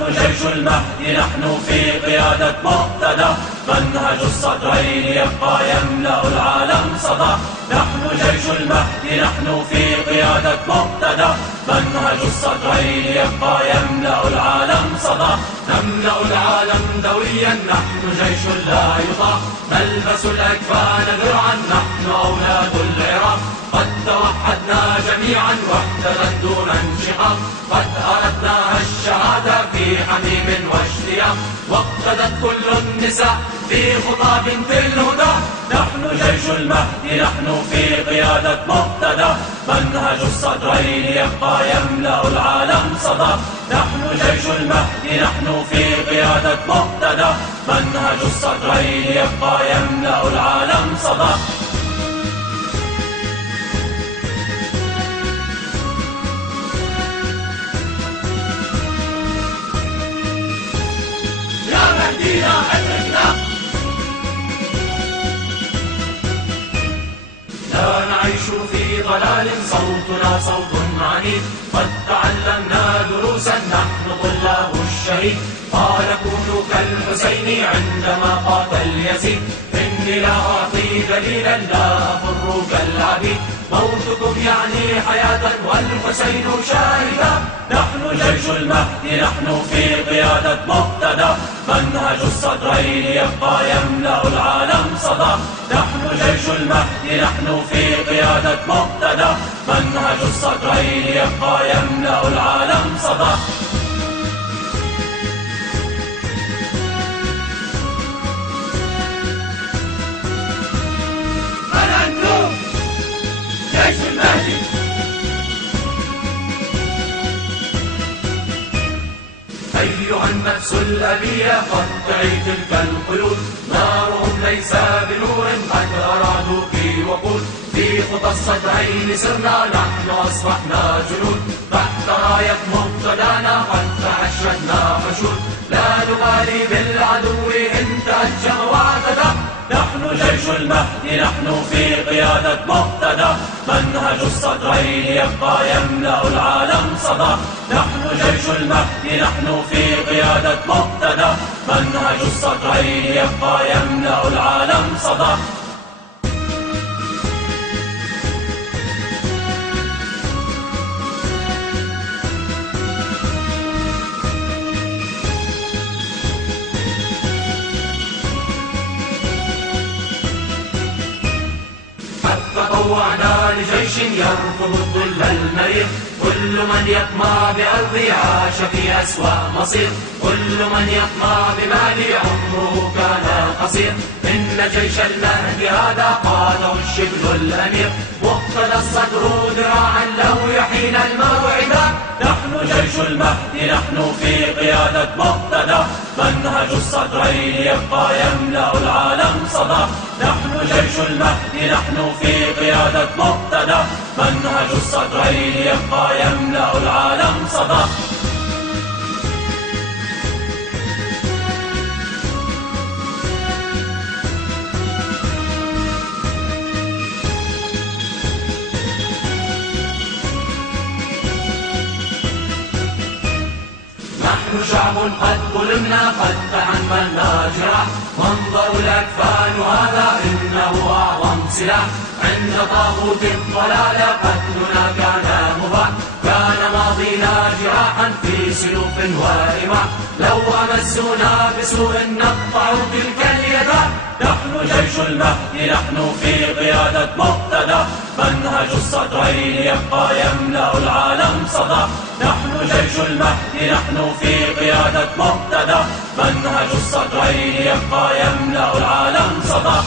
نحن جيش المهدي نحن في قيادة مقتدى، منهج الصدرين يبقى يملأ العالم صدى. نحن جيش المهدي نحن في قيادة مقتدى، منهج الصدرين يبقى يملأ العالم صدى. نملأ العالم دويا نحن جيش لا يطاع، نلبس الأكفان درعا نحن أولاد العراق. قد توحدنا جميعا وحدة دون انشقاق، قد أردنا الشهادة في حميم واشتياق، واقتدت كل النساء في خطى بنت الهدى. نحن جيش المهدي نحن في قيادة مقتدى، منهج الصدرين يبقى يملأ العالم صدى. نحن جيش المهدي نحن في قيادة مقتدى، منهج الصدرين يبقى يملأ العالم صدى. لا نعيش في ضلال صوتنا صوت عنيد، قد تعلمنا دروسا نحن طلاب الشهيد. قال كونوا كالحسين عندما قاتل يزيد، إني لا أعطي دليلا لا أفر كالعبيد. موتكم يعني حياة والحسين شاهدا. نحن جيش المهدي نحن في قيادة مقتدى، منهج الصدرين يبقى يملأ العالم صدى. نحن جيش المهدي نحن في قيادة مقتدى، منهج الصدرين يبقى يملأ العالم صدى. أيها النفس الأبية قطعي تلك القيود، نارهم ليس بنور قد أرادوك وقود. في خطى الصدرين سرنا نحن أصبحنا جنود، تحت راية مقتدانا قد تعشتنا مشهود. لا نبالي بالعدو إن تهجم واعتدى. نحن جيش المهدي نحن في قيادة مقتدى، منهج الصدرين يبقى يملأ العالم صدى. نحن جيش المهدي نحن في قيادة مقتدى، منهج الصدرين يبقى يملأ العالم صدى. تطوعنا لجيش يرفض الظل المرير، كل من يطمع بأرضي عاش في أسوأ مصير. كل من يطمع بمالي عمره كان قصير، إن جيش المهدي هذا قاده الشبل الأمير. مقتدى الصدر ذراعا له يحين الموعدا. نحن جيش المهدي نحن في قيادة مقتدى، منهج الصدرين يبقى يملأ العالم صدى. نحن جيش المهدي نحن في قيادة مقتدى، منهج الصدرين يبقى يملأ العالم صدى. نحن شعب قد ظلمنا قد تحملنا جراح، منظر الأكفان هذا إنه أعظم سلاح. عند طاغوت الضلال قتلنا كان مباح، كان ماضينا جراحا في سيوف ورماح. لو أمسونا بسوء نقطع تلك اليدا. نحن جيش المهدي نحن في قيادة مقتدى، منهج الصدرين يبقى يملأ العالم صدى. نحن جيش المهدي نحن في قيادة مقتدى، منهج الصدرين يبقى يملأ العالم صدى.